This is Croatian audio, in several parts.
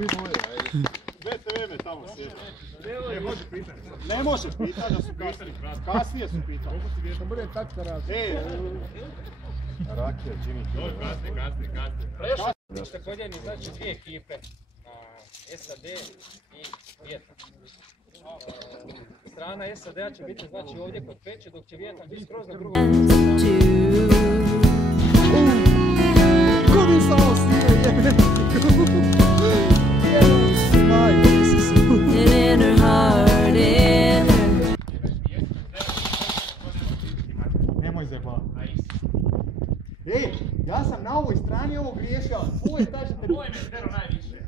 VTV me tamo sjeda. Ne može pitati da su kasnije. Kasnije su pitali. Što bude takta razlika. Rakija, Jimmy. Prešao također znači dvije ekipe, SAD i Vijetnam. Strana SAD-a će biti znači ovdje kod Peće, dok će Vijetnam biti skroz na drugom stranu. Ko mi samo snije jebe? Nemoj zeba. Ej, ja sam na ovoj strani ovo griješio, ali ovo je kažete... Ovo je me stero najviše.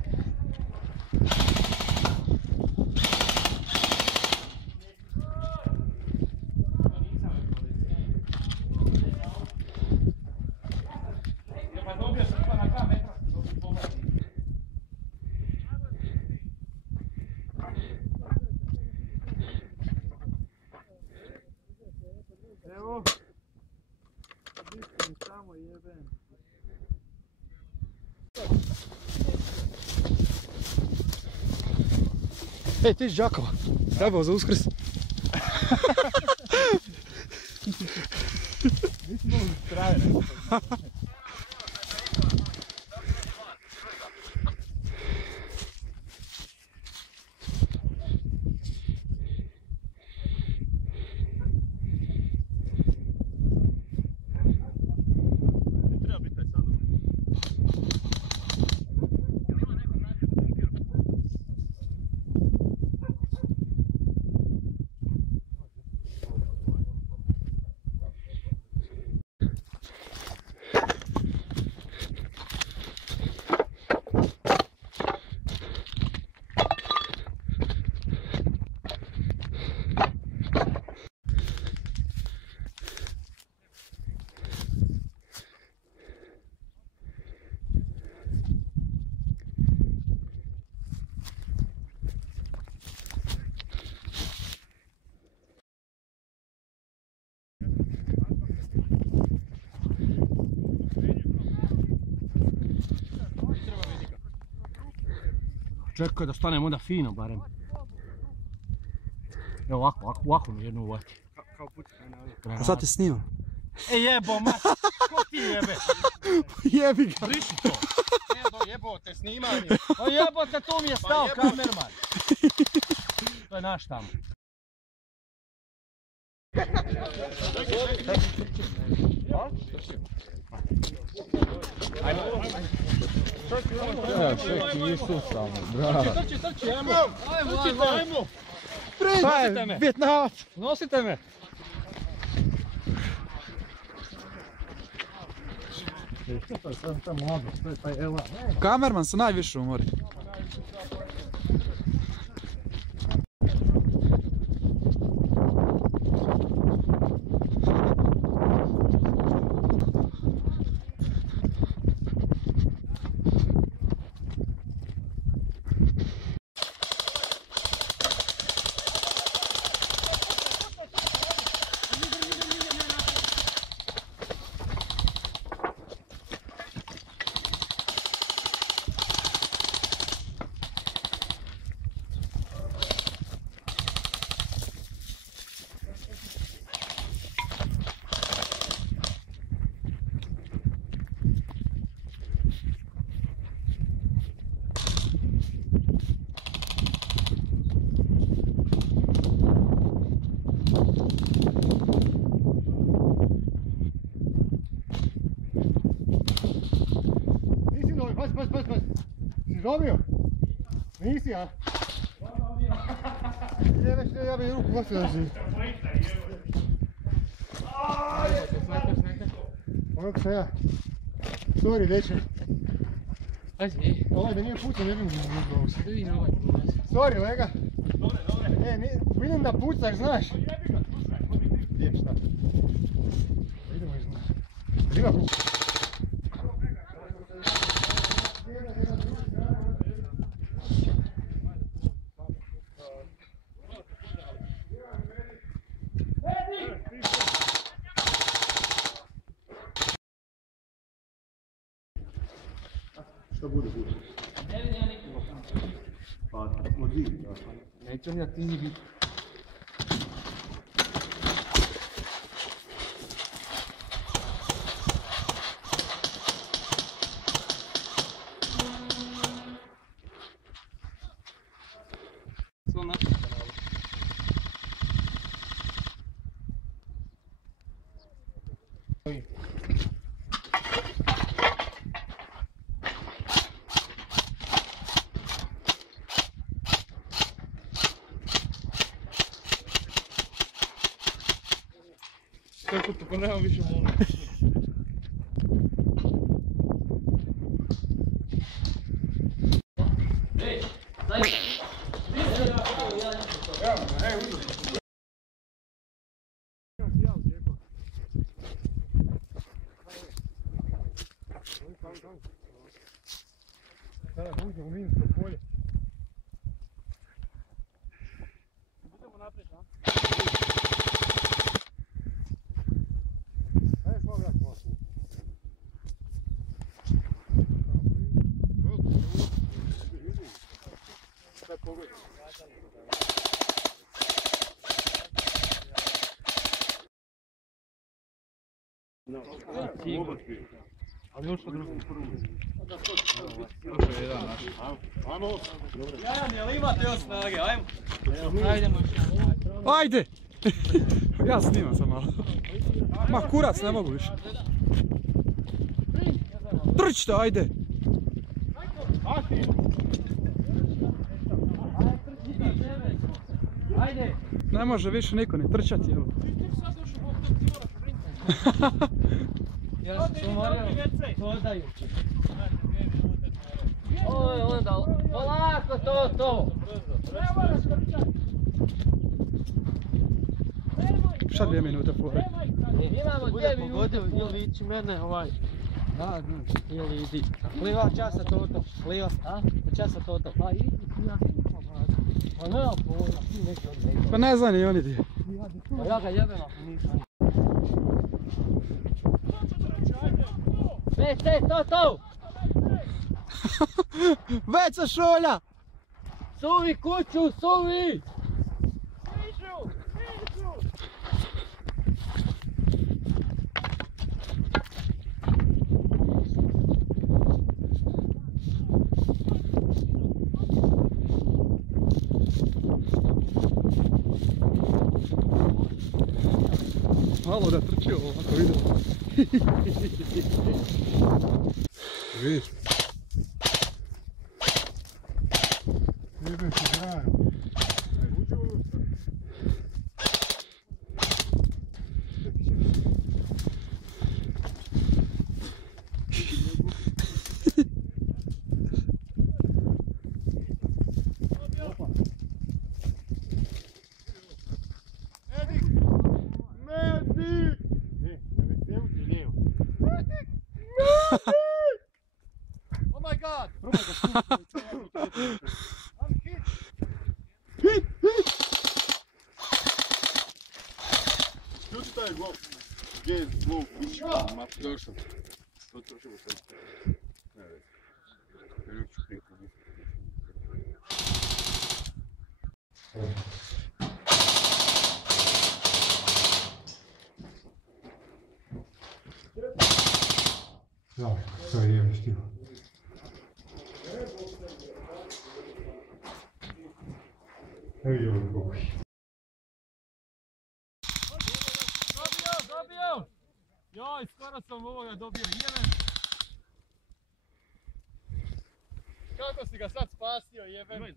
Pa dobio sam pa na 2 metra sam dobio pogled. Evo. Bistim samo jebem. Ej, ti iz Đakova. Trebao za Uskrs. Nisi mogu traje, ne? Čekaj da stanem onda fino barem. Evo ovako mi jednu uvati. Kao pucka na ovo. A sad te snima. Jebo ma, ko ti jebe? Jebi ga. Priši to. Jebo te snimanje. Jebo te, tu mi je stao kamerman. To je naš tamo. Čekaj, isu samo, bravo. Trči, ajmo. Ajmo. Nosite me. Vjetnamac. Nosite me. To je sve ta mladost, to je taj elan. Kamerman se najviše umori. Pazi. Si dobio? Nisi, a? Jebeš, ja bi ruku glasio da si. Ono sam ja. Sorry, dečer. Pazi. Ovaj da nije pucao, ne bi mu uzbao se. Vidim ovaj prolaz. Sorry, lega. Dobre. Vidim da pucaš, znaš. Jeb šta. Idemo iznutra. Živa puca. Što bude? Neću ja ti biti. Svo našem kanalu. Kako to, pa nemam više vola. Ej, daj! Sada uđemo u minsko polje. Budemo naprijed, a? Ajde što vrati malo. Sad pogledaj. Ali još što drugo. Još je jedan naš. Ajmo. Jajan, jel imate još snage? Ajmo. Ajdemo još. Ajde! Ja snimam sam malo. Ma kurac, ne mogu više. Trčite, ajde! Ajde! Ne može više niko ni trčati, evo. Ja sam se umorio, hodajući. Ovo je onda, polako to! Šta 2 minute fore? Imamo 2 minute. Ili ići mene ovaj. Da, ili idi. Pliva časa toto, pliva. A? Časa toto. Pa idi ja. Pa nema pojma, ti neki od njega. Pa ne znam ni oni di. Pa ja ga jebem ako nisam. To! Veca šolja! Suvi kuću, suvi! Malo da trči ovo, ako vidim. Vidiš? Jebem se graju. Uđe u usta. Oh my god! Ljudi taj gol. Gdje je gol? Ma došao. To trošimo sad. Ne već. Ljud ću prikli. Da, to je jebe stigo. Evo je ovo kako. Dobio! Joj, skoro sam ovoga dobio, jeben! Kako si ga sad spasio, jeben?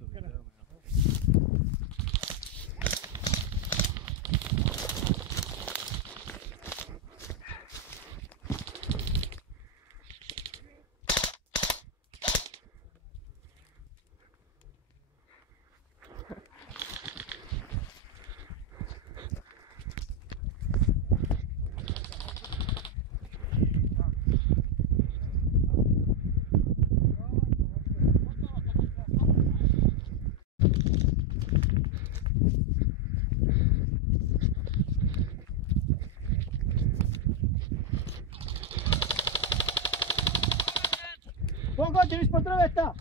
Pogodim ispod drveta!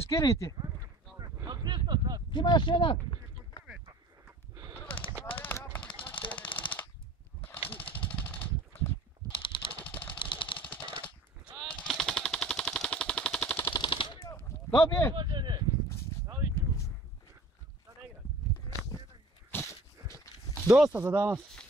Skiriti. Ima još jedan. Dobije! Dosta za danas.